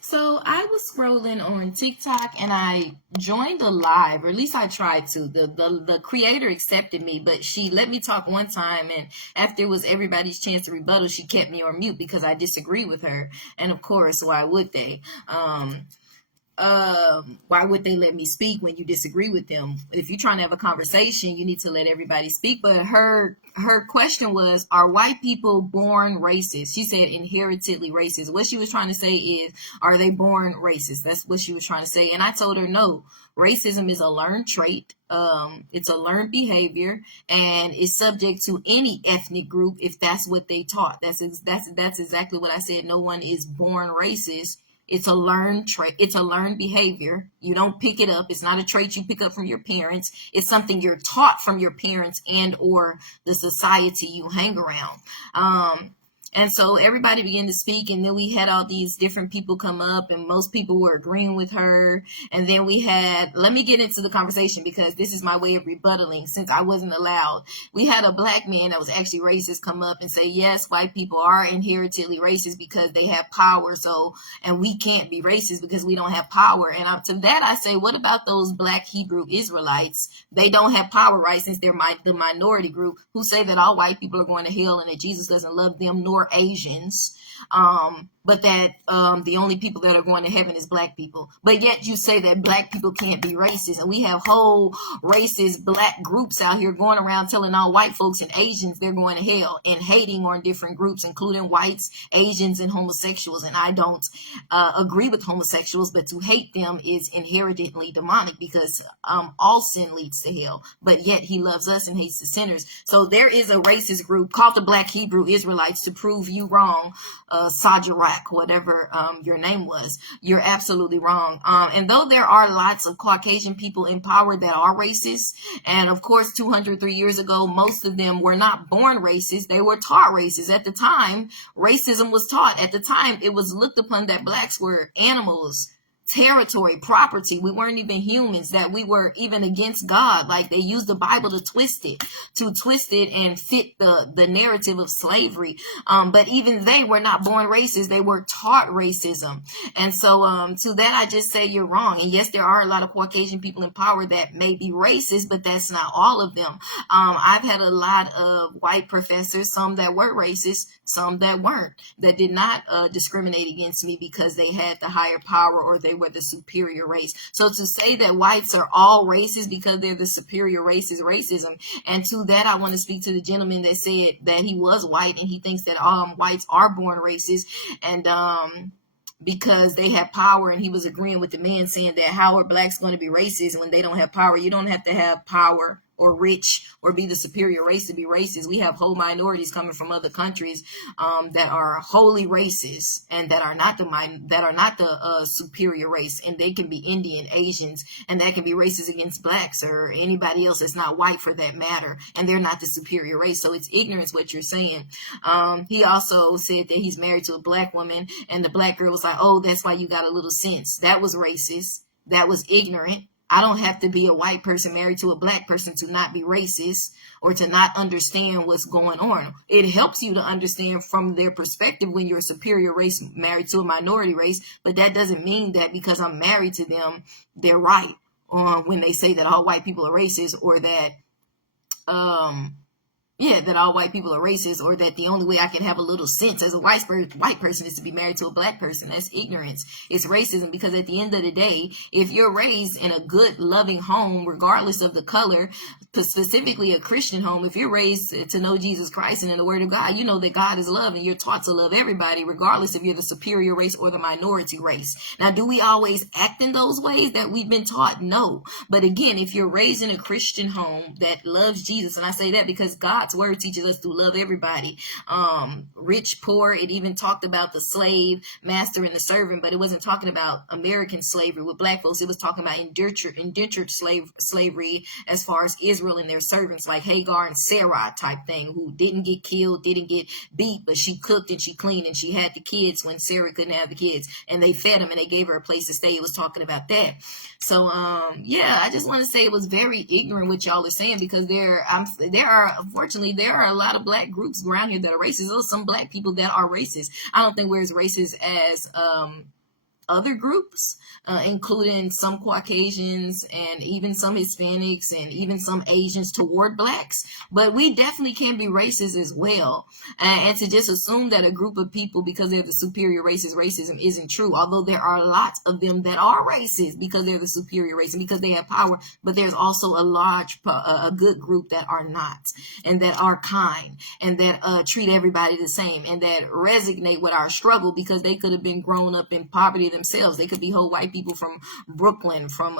So I was scrolling on TikTok and I joined a live, or at least I tried to. The creator accepted me, but she let me talk one time, and after it was everybody's chance to rebuttal, she kept me on mute because I disagree with her. And of course, why would they? Why would they let me speak when you disagree with them? If you're trying to have a conversation, you need to let everybody speak. But her question was, are white people born racist? She said inheritedly racist. What she was trying to say is, are they born racist? That's what she was trying to say. And I told her no. Racism is a learned trait. It's a learned behavior, and is subject to any ethnic group if that's what they taught. That's exactly what I said. No one is born racist. It's a learned trait. It's a learned behavior. You don't pick it up. It's not a trait you pick up from your parents. It's something you're taught from your parents and or the society you hang around. And so everybody began to speak, and then we had all these different people come up, and most people were agreeing with her. And then we had, let me get into the conversation because this is my way of rebuttaling since I wasn't allowed. We had a black man that was actually racist come up and say, yes, white people are inheritedly racist because they have power. So, and we can't be racist because we don't have power. And to that I say, what about those black Hebrew Israelites? They don't have power, right? Since they're the minority group who say that all white people are going to hell and that Jesus doesn't love them nor Asians, but that the only people that are going to heaven is black people. But yet you say that black people can't be racist, and we have whole racist black groups out here going around telling all white folks and Asians they're going to hell and hating on different groups, including whites, Asians, and homosexuals. And I don't agree with homosexuals, but to hate them is inherently demonic because all sin leads to hell. But yet he loves us and hates the sinners. So there is a racist group called the Black Hebrew Israelites to prove you wrong, Sajarak, whatever your name was. You're absolutely wrong. And though there are lots of Caucasian people in power that are racist, and of course 203 years ago, most of them were not born racist, they were taught racist. At the time, racism was taught. At the time, it was looked upon that blacks were animals, territory, property. We weren't even humans, that we were even against God. Like they used the Bible to twist it and fit the narrative of slavery. But even they were not born racist. They were taught racism. And so to that, I just say you're wrong. And yes, there are a lot of Caucasian people in power that may be racist, but that's not all of them. I've had a lot of white professors, some that were racist, some that weren't, that did not discriminate against me because they had the higher power or they were the superior race. So to say that whites are all racist because they're the superior race is racism. And to that, I want to speak to the gentleman that said that he was white and he thinks that whites are born racist, and because they have power, and he was agreeing with the man saying that how are blacks going to be racist when they don't have power? You don't have to have power or rich or be the superior race to be racist. We have whole minorities coming from other countries that are wholly racist and that are not the superior race, and they can be Indian, Asians, and that can be racist against blacks or anybody else that's not white for that matter, and they're not the superior race. So it's ignorance what you're saying. He also said that he's married to a black woman, and the black girl was like, oh, that's why you got a little sense. That was racist. That was ignorant. I don't have to be a white person married to a black person to not be racist or to not understand what's going on. It helps you to understand from their perspective when you're a superior race married to a minority race, but that doesn't mean that because I'm married to them, they're right when they say that all white people are racist, or that that all white people are racist, or that the only way I can have a little sense as a white person is to be married to a black person. That's ignorance. It's racism, because at the end of the day, if you're raised in a good, loving home, regardless of the color, specifically a Christian home, if you're raised to know Jesus Christ and in the Word of God, you know that God is love, and you're taught to love everybody, regardless if you're the superior race or the minority race. Now, do we always act in those ways that we've been taught? No. But again, if you're raised in a Christian home that loves Jesus, and I say that because God's Word teaches us to love everybody, rich, poor. It even talked about the slave master and the servant, but it wasn't talking about American slavery with black folks. It was talking about indentured slavery as far as Israel and their servants, like Hagar and Sarah type thing, who didn't get killed, didn't get beat, but she cooked and she cleaned and she had the kids when Sarah couldn't have the kids, and they fed them and they gave her a place to stay. It was talking about that. So I just want to say it was very ignorant what y'all are saying, because there are unfortunately a lot of black groups around here that are racist. There's some black people that are racist. I don't think we're as racist as other groups, including some Caucasians and even some Hispanics and even some Asians toward blacks. But we definitely can be racist as well. And to just assume that a group of people, because they're the superior races, racism isn't true. Although there are lots of them that are racist because they're the superior race and because they have power. But there's also a good group that are not, and that are kind, and that treat everybody the same, and that resonate with our struggle because they could have been grown up in poverty themselves. They could be whole white people from Brooklyn, from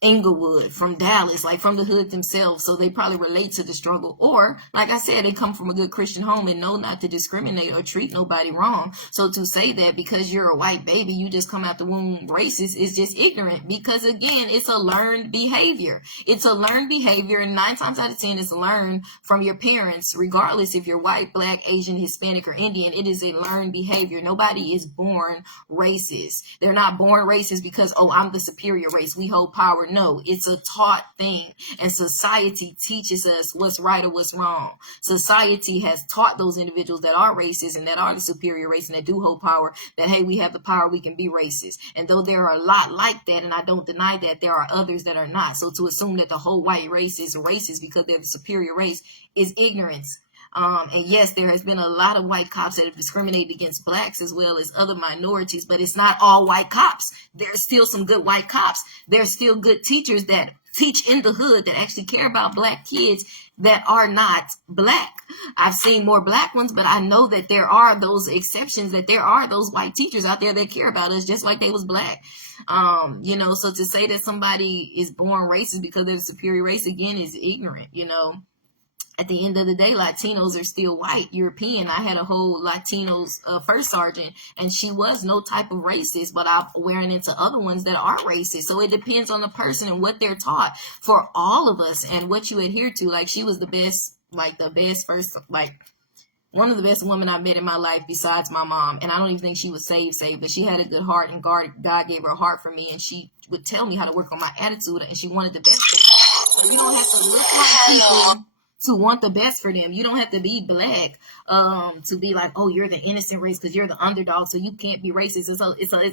Inglewood, from Dallas, like from the hood themselves, so they probably relate to the struggle. Or, like I said, they come from a good Christian home and know not to discriminate or treat nobody wrong. So to say that because you're a white baby, you just come out the womb racist is just ignorant, because again, it's a learned behavior. It's a learned behavior, and 9 times out of 10 it's learned from your parents, regardless if you're white, black, Asian, Hispanic, or Indian. It is a learned behavior. Nobody is born racist. They're not born racist because, oh, I'm the superior race, we hold power. No, it's a taught thing, and society teaches us what's right or what's wrong. Society has taught those individuals that are racist and that are the superior race and that do hold power that, hey, we have the power, we can be racist. And though there are a lot like that, and I don't deny that, there are others that are not. So to assume that the whole white race is racist because they're the superior race is ignorance. And yes, there has been a lot of white cops that have discriminated against blacks as well as other minorities, but it's not all white cops. There's still some good white cops. There's still good teachers that teach in the hood that actually care about black kids that are not black. I've seen more black ones, but I know that there are those exceptions, that there are those white teachers out there that care about us just like they was black. So to say that somebody is born racist because they're the superior race, again, is ignorant. At the end of the day, Latinos are still white, European. I had a whole Latinos first sergeant, and she was no type of racist, but I'm wearing into other ones that are racist. So it depends on the person and what they're taught for all of us and what you adhere to. Like, she was the best one of the best women I've met in my life besides my mom. And I don't even think she was saved, but she had a good heart, and God gave her a heart for me, and she would tell me how to work on my attitude, and she wanted the best for me. So you don't have to look like people to want the best for them. You don't have to be black to be like, oh, you're the innocent race because you're the underdog, so you can't be racist.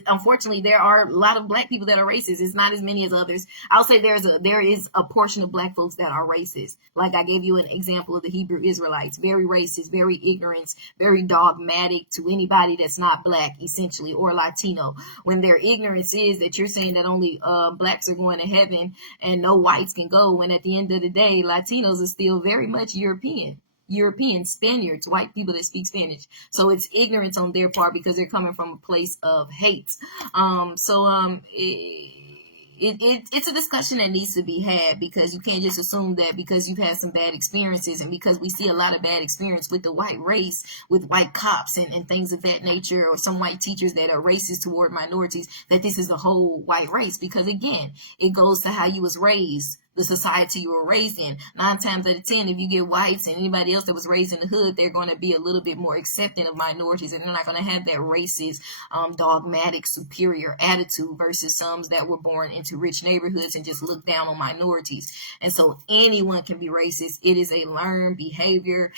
Unfortunately, there are a lot of black people that are racist. It's not as many as others. I'll say there is a portion of black folks that are racist. Like I gave you an example of the Hebrew Israelites, very racist, very ignorant, very dogmatic to anybody that's not black, essentially, or Latino. When their ignorance is that you're saying that only blacks are going to heaven and no whites can go, when at the end of the day, Latinos are still very much European, Spaniards, white people that speak Spanish. So it's ignorance on their part because they're coming from a place of hate. It's a discussion that needs to be had, because you can't just assume that because you've had some bad experiences, and because we see a lot of bad experience with the white race, with white cops and things of that nature, or some white teachers that are racist toward minorities, that this is the whole white race. Because again, it goes to how you was raised, the society you were raised in. 9 times out of 10, if you get whites and anybody else that was raised in the hood, they're going to be a little bit more accepting of minorities, and they're not going to have that racist, dogmatic, superior attitude versus some that were born into rich neighborhoods and just look down on minorities. And so anyone can be racist. It is a learned behavior.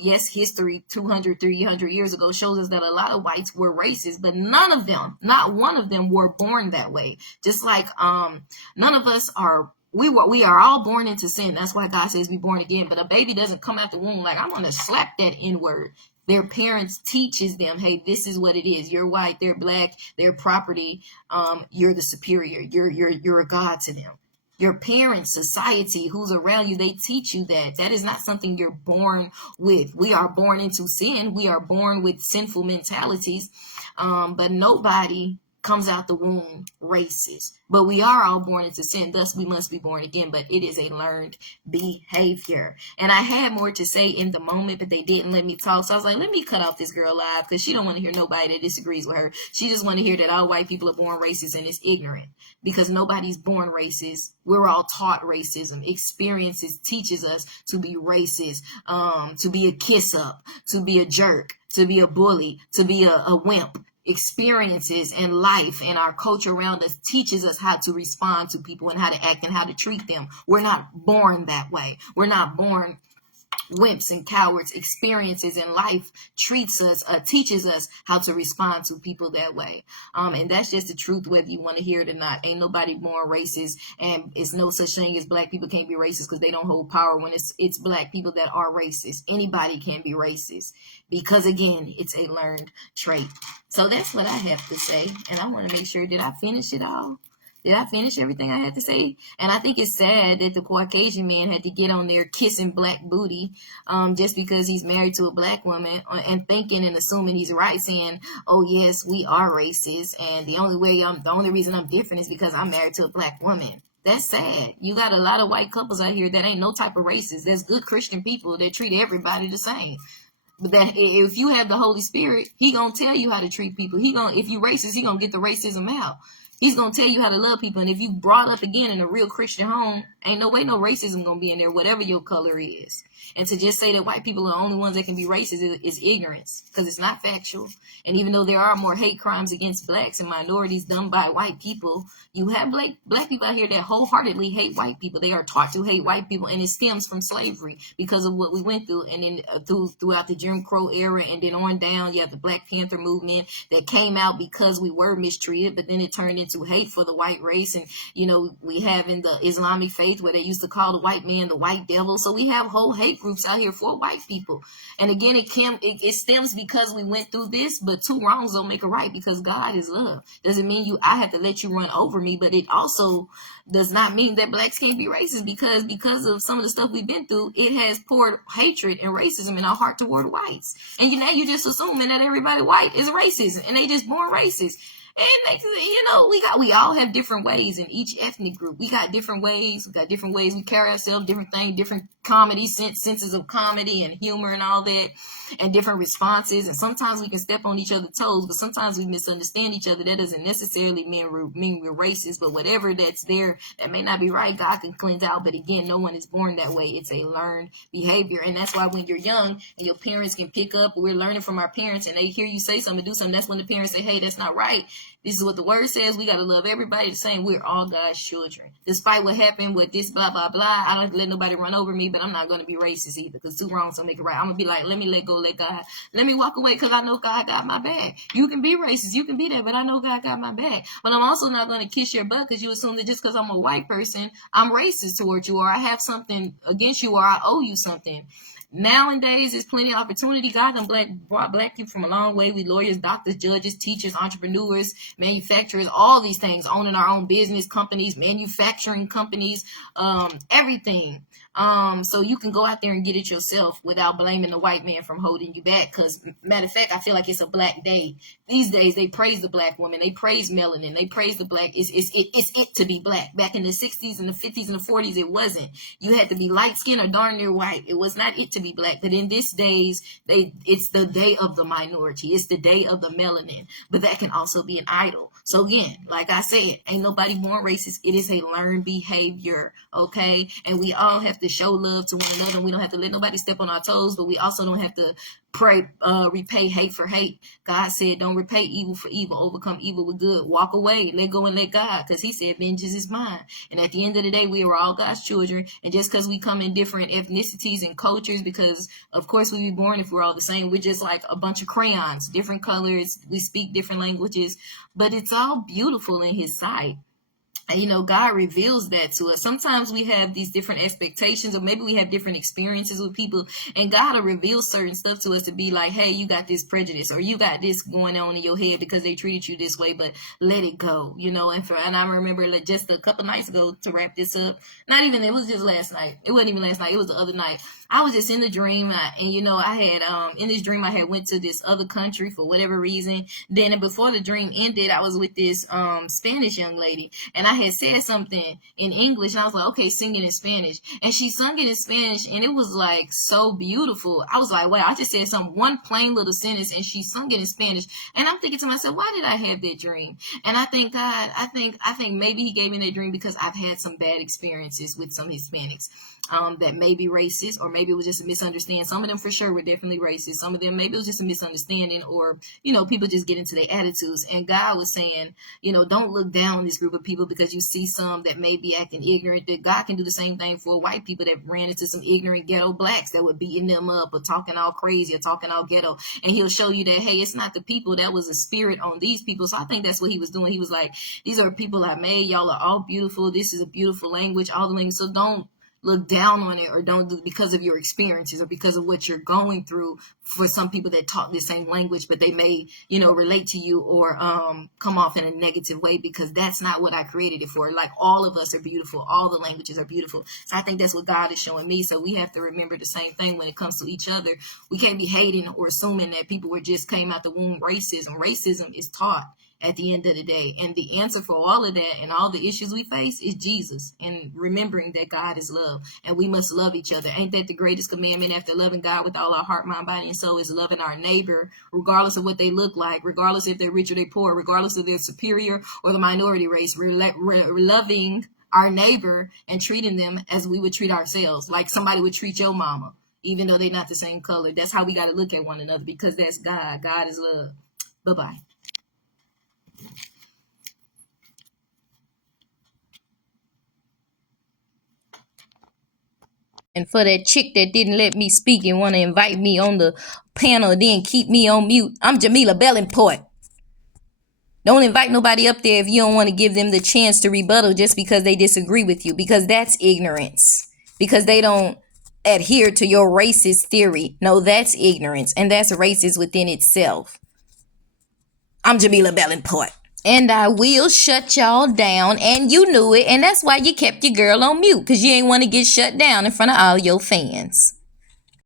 Yes, history 200, 300 years ago shows us that a lot of whites were racist, but none of them, not one of them, were born that way. Just like none of us are. We are all born into sin. That's why God says be born again. But a baby doesn't come out the womb like, I'm going to slap that N-word. Their parents teaches them, hey, this is what it is. You're white, they're black, they're property. You're the superior. You're a God to them. Your parents, society, who's around you, they teach you that. That is not something you're born with. We are born into sin. We are born with sinful mentalities. But nobody comes out the womb racist. But we are all born into sin, thus we must be born again. But it is a learned behavior. And I had more to say in the moment, but they didn't let me talk. So I was like, let me cut off this girl live, because she don't want to hear nobody that disagrees with her. She just want to hear that all white people are born racist, and it's ignorant. Because nobody's born racist. We're all taught racism. Experiences teaches us to be racist, to be a kiss up, to be a jerk, to be a bully, to be a wimp. Experiences and life and our culture around us teaches us how to respond to people and how to act and how to treat them. We're not born that way. We're not born wimps and cowards experiences in life teaches us how to respond to people that way. And that's just the truth, whether you want to hear it or not. Ain't nobody born racist, and it's no such thing as black people can't be racist because they don't hold power. When it's black people that are racist, anybody can be racist because, again, it's a learned trait. So that's what I have to say, and I want to make sure, did I finish it all? Did I finish everything I had to say? And I think it's sad that the Caucasian man had to get on there kissing black booty just because he's married to a black woman and thinking and assuming he's right, saying, oh, yes, we are racist. And the only reason I'm different is because I'm married to a black woman. That's sad. You got a lot of white couples out here that ain't no type of racist. There's good Christian people that treat everybody the same. But that if you have the Holy Spirit, he gonna tell you how to treat people. If you racist, he gonna get the racism out. He's going to tell you how to love people. And if you brought up again in a real Christian home, ain't no way no racism going to be in there, whatever your color is. And to just say that white people are the only ones that can be racist is ignorance, because it's not factual. And even though there are more hate crimes against blacks and minorities done by white people, you have black people out here that wholeheartedly hate white people. They are taught to hate white people, and it stems from slavery because of what we went through. And then throughout the Jim Crow era and then on down, you have the Black Panther movement that came out because we were mistreated, but then it turned into hate for the white race. And, we have in the Islamic faith where they used to call the white man the white devil. So we have whole hate groups out here for white people. And again, it stems because we went through this, but two wrongs don't make a right, because God is love. Doesn't mean I have to let you run over me, but it also does not mean that blacks can't be racist, because of some of the stuff we've been through, it has poured hatred and racism in our heart toward whites. And now you're just assuming that everybody white is racist and they just born racist. And we all have different ways in each ethnic group. We got different ways. We carry ourselves, different things, different comedy senses of comedy and humor and all that, and different responses. And sometimes we can step on each other's toes, but sometimes we misunderstand each other. That doesn't necessarily mean we're racist, but whatever that's there that may not be right, God can cleanse out. But again, no one is born that way. It's a learned behavior. And that's why when you're young and your parents can pick up, we're learning from our parents, and they hear you say something, do something, that's when the parents say, hey, that's not right. This is what the word says. We got to love everybody the same. We're all God's children. Despite what happened with this blah, blah, blah, I don't let nobody run over me, but I'm not going to be racist either, because two wrongs don't make it right. I'm going to be like, let me let go, let God. Let me walk away, because I know God got my back. You can be racist. You can be that, but I know God got my back. But I'm also not going to kiss your butt because you assume that just because I'm a white person, I'm racist towards you, or I have something against you, or I owe you something. Nowadays, there's plenty of opportunity. God done brought black people from a long way. We lawyers, doctors, judges, teachers, entrepreneurs, manufacturers, all these things, owning our own business companies, manufacturing companies, everything. So you can go out there and get it yourself without blaming the white man from holding you back. Because, matter of fact, I feel like it's a black day. These days, they praise the black woman. They praise melanin. They praise the black. It's it to be black. Back in the 60s and the 50s and the 40s, it wasn't. You had to be light skinned or darn near white. It was not it to be black. But in these days, it's the day of the minority. It's the day of the melanin. But that can also be an idol. So again, like I said, ain't nobody born racist. It is a learned behavior, okay? And we all have to show love to one another. We don't have to let nobody step on our toes, but we also don't have to repay hate for hate. God said, don't repay evil for evil, overcome evil with good. Walk away, let go and let God, because he said, vengeance is mine. And at the end of the day, we are all God's children. And just because we come in different ethnicities and cultures, because of course we be born if we're all the same, we're just like a bunch of crayons, different colors, we speak different languages, but it's all beautiful in his sight. And, God reveals that to us. Sometimes we have these different expectations, or maybe we have different experiences with people, and God will reveal certain stuff to us to be like, hey, you got this prejudice, or you got this going on in your head because they treated you this way, but let it go, and I remember just a couple nights ago, to wrap this up, it was just last night. It wasn't even last night. It was the other night. I was just in the dream, I had, in this dream, I had went to this other country for whatever reason. Then before the dream ended, I was with this Spanish young lady, and I had said something in English, and I was like, okay, sing it in Spanish. And she sung it in Spanish, and it was like so beautiful. I was like, wow, I just said one plain little sentence, and she sung it in Spanish. And I'm thinking to myself, why did I have that dream? And I think God, I think maybe he gave me that dream because I've had some bad experiences with some Hispanics. That may be racist, or maybe it was just a misunderstanding. Some of them for sure were definitely racist. Some of them, maybe it was just a misunderstanding, or, people just get into their attitudes. And God was saying, don't look down on this group of people, because because you see some that may be acting ignorant, that God can do the same thing for white people that ran into some ignorant ghetto blacks that were beating them up or talking all crazy or talking all ghetto. And he'll show you that, hey, it's not the people, that was a spirit on these people. So I think that's what he was doing. He was like, these are people I made. Y'all are all beautiful. This is a beautiful language, all the language. So don't look down on it, or don't do because of your experiences or because of what you're going through. For some people that talk the same language, but they may, relate to you or come off in a negative way, because that's not what I created it for. Like, all of us are beautiful. All the languages are beautiful. So I think that's what God is showing me. So we have to remember the same thing when it comes to each other. We can't be hating or assuming that people were just came out the womb racism. Racism is taught at the end of the day. And the answer for all of that and all the issues we face is Jesus, and remembering that God is love and we must love each other. Ain't that the greatest commandment after loving God with all our heart, mind, body, and soul, is loving our neighbor, regardless of what they look like, regardless if they're rich or they're poor, regardless if they're superior or the minority race. Loving our neighbor and treating them as we would treat ourselves, like somebody would treat your mama, even though they're not the same color. That's how we got to look at one another, because that's God. God is love. Bye-bye. And for that chick that didn't let me speak and want to invite me on the panel, then keep me on mute, I'm Jamila Bellenport. Don't invite nobody up there if you don't want to give them the chance to rebuttal just because they disagree with you, because that's ignorance. Because they don't adhere to your racist theory. No, that's ignorance, and that's racist within itself. I'm Jamila Bellenport. And I will shut y'all down, and you knew it, and that's why you kept your girl on mute, because you ain't want to get shut down in front of all your fans.